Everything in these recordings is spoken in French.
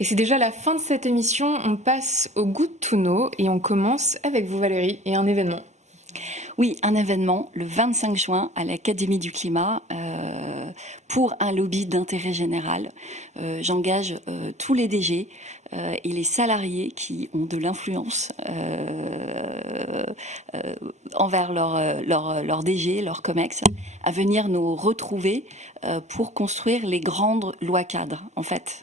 Et c'est déjà la fin de cette émission, on passe au Good to Know et on commence avec vous Valérie et un événement. Oui, un événement le 25 juin à l'Académie du Climat pour un lobby d'intérêt général. J'engage tous les DG et les salariés qui ont de l'influence envers leur DG, leur COMEX, à venir nous retrouver pour construire les grandes lois cadres. En fait,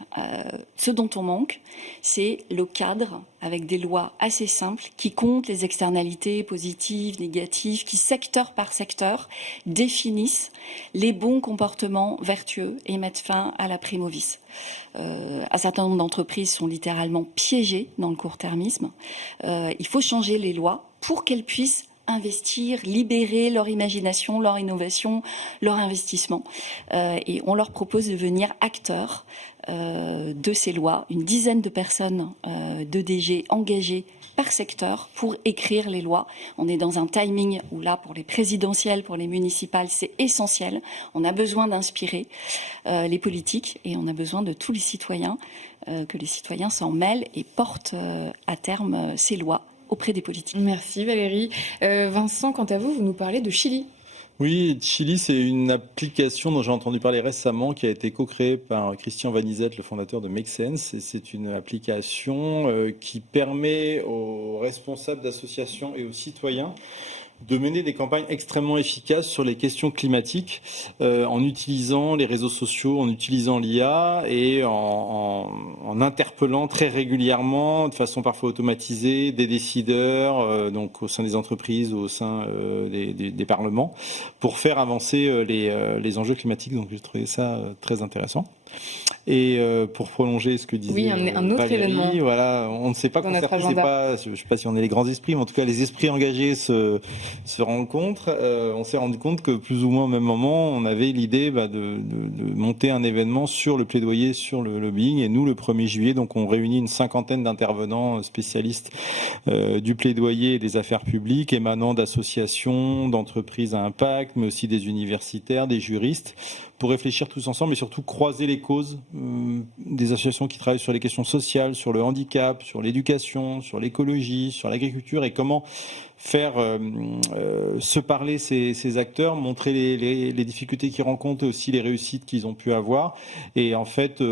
ce dont on manque, c'est le cadre avec des lois assez simples qui comptent les externalités positives, négatives, qui secteur par secteur définissent les bons comportements vertueux et mettent fin à la prime au vice. Un certain nombre d'entreprises sont littéralement piégées dans le court-termisme. Il faut changer les lois pour qu'elles puissent investir, libérer leur imagination, leur innovation, leur investissement. Et on leur propose de devenir acteurs de ces lois. Une dizaine de personnes de DG engagées par secteur pour écrire les lois. On est dans un timing où là, pour les présidentielles, pour les municipales, c'est essentiel. On a besoin d'inspirer les politiques et on a besoin de tous les citoyens, que les citoyens s'en mêlent et portent à terme ces lois auprès des politiques. Merci Valérie. Vincent, quant à vous, vous nous parlez de Chili. Oui, Chili, c'est une application dont j'ai entendu parler récemment qui a été co-créée par Christian Vanizette, le fondateur de Make Sense. Et c'est une application qui permet aux responsables d'associations et aux citoyens de mener des campagnes extrêmement efficaces sur les questions climatiques en utilisant les réseaux sociaux, en utilisant l'IA et en interpellant très régulièrement, de façon parfois automatisée, des décideurs, donc au sein des entreprises, au sein des parlements, pour faire avancer les enjeux climatiques. Donc j'ai trouvé ça très intéressant. Et pour prolonger ce que disait un autre Valérie, événement. Voilà, on ne sait pas concerter, je ne sais pas si on est les grands esprits, mais en tout cas les esprits engagés se rencontrent. On s'est rendu compte que plus ou moins au même moment, on avait l'idée de monter un événement sur le plaidoyer, sur le lobbying. Et nous, le 1er juillet, donc on réunit une cinquantaine d'intervenants spécialistes du plaidoyer et des affaires publiques, émanant d'associations, d'entreprises à impact, mais aussi des universitaires, des juristes, pour réfléchir tous ensemble et surtout croiser les causes des associations qui travaillent sur les questions sociales, sur le handicap, sur l'éducation, sur l'écologie, sur l'agriculture, et comment faire se parler ces acteurs, montrer les difficultés qu'ils rencontrent et aussi les réussites qu'ils ont pu avoir. Et en fait,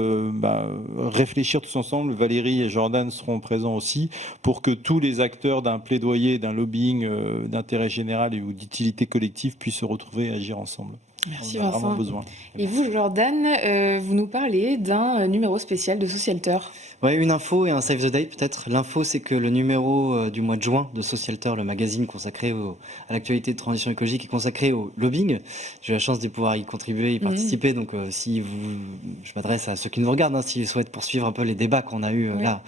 réfléchir tous ensemble. Valérie et Jordan seront présents aussi pour que tous les acteurs d'un plaidoyer, d'un lobbying d'intérêt général ou d'utilité collective puissent se retrouver et agir ensemble. Merci on a Vincent. vraiment besoin. Et vous, Jordan, vous nous parlez d'un numéro spécial de Socialter. Ouais, une info et un save the date peut-être. L'info, c'est que le numéro du mois de juin de Socialter, le magazine consacré à l'actualité de transition écologique, est consacré au lobbying. J'ai eu la chance de pouvoir y contribuer, y participer. Donc, je m'adresse à ceux qui nous regardent, s'ils souhaitent poursuivre un peu les débats qu'on a eus là,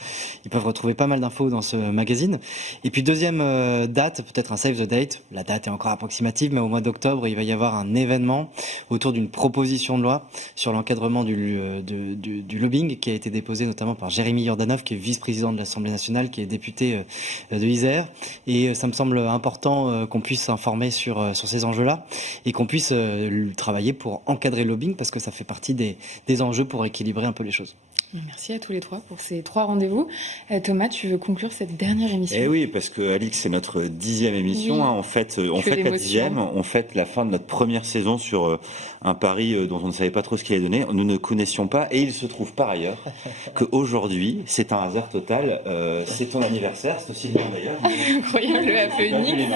ils peuvent retrouver pas mal d'infos dans ce magazine. Et puis deuxième date, peut-être un save the date. La date est encore approximative, mais au mois d'octobre, il va y avoir un événement autour d'une proposition de loi sur l'encadrement du lobbying qui a été déposée notamment par Jérémy Yordanov, qui est vice-président de l'Assemblée nationale, qui est député de Isère. Et ça me semble important qu'on puisse s'informer sur ces enjeux-là et qu'on puisse travailler pour encadrer le lobbying, parce que ça fait partie des enjeux pour équilibrer un peu les choses. Merci à tous les trois pour ces 3 rendez-vous. Thomas, tu veux conclure cette dernière émission ? Eh oui, parce que Alix, c'est notre 10e émission. Oui. On fête la 10e, on fête la fin de notre première saison sur un pari dont on ne savait pas trop ce qu'il allait donner. Nous ne connaissions pas, et il se trouve par ailleurs qu'aujourd'hui, c'est un hasard total. C'est ton anniversaire, c'est aussi le mien d'ailleurs. Incroyable, le happening.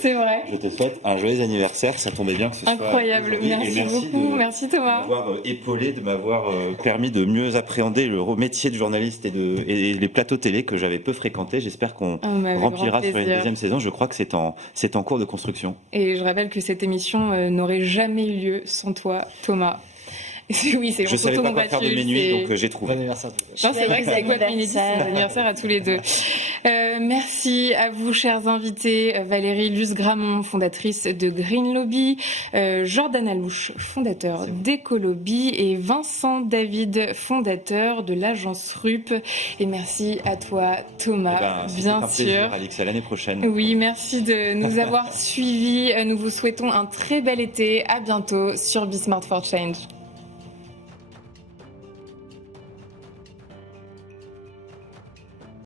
C'est vrai. Je te souhaite un joyeux anniversaire. Ça tombait bien que ce soit incroyable. Merci beaucoup. Merci Thomas. De m'avoir épaulé, de m'avoir permis de mieux appréhender le métier de journaliste et les plateaux télé que j'avais peu fréquentés. J'espère qu'on remplira sur une deuxième saison. Je crois que c'est en cours de construction. Et je rappelle que cette émission n'aurait jamais eu lieu sans toi, Thomas. Oui, je ne savais pas quoi faire de mes nuits, donc j'ai trouvé. Bon anniversaire. Non, c'est vrai que c'est quoi inédit, anniversaire à tous les deux. Merci à vous, chers invités. Valérie Luce-Gramont, fondatrice de Green Lobby, Jordan Alouche, fondateur d'Ecoloby, et Vincent David, fondateur de l'agence RUP. Et merci à toi, Thomas, bien sûr. Plaisir, Alix, à l'année prochaine. Oui, merci de nous avoir suivis. Nous vous souhaitons un très bel été. À bientôt sur Be Smart for Change.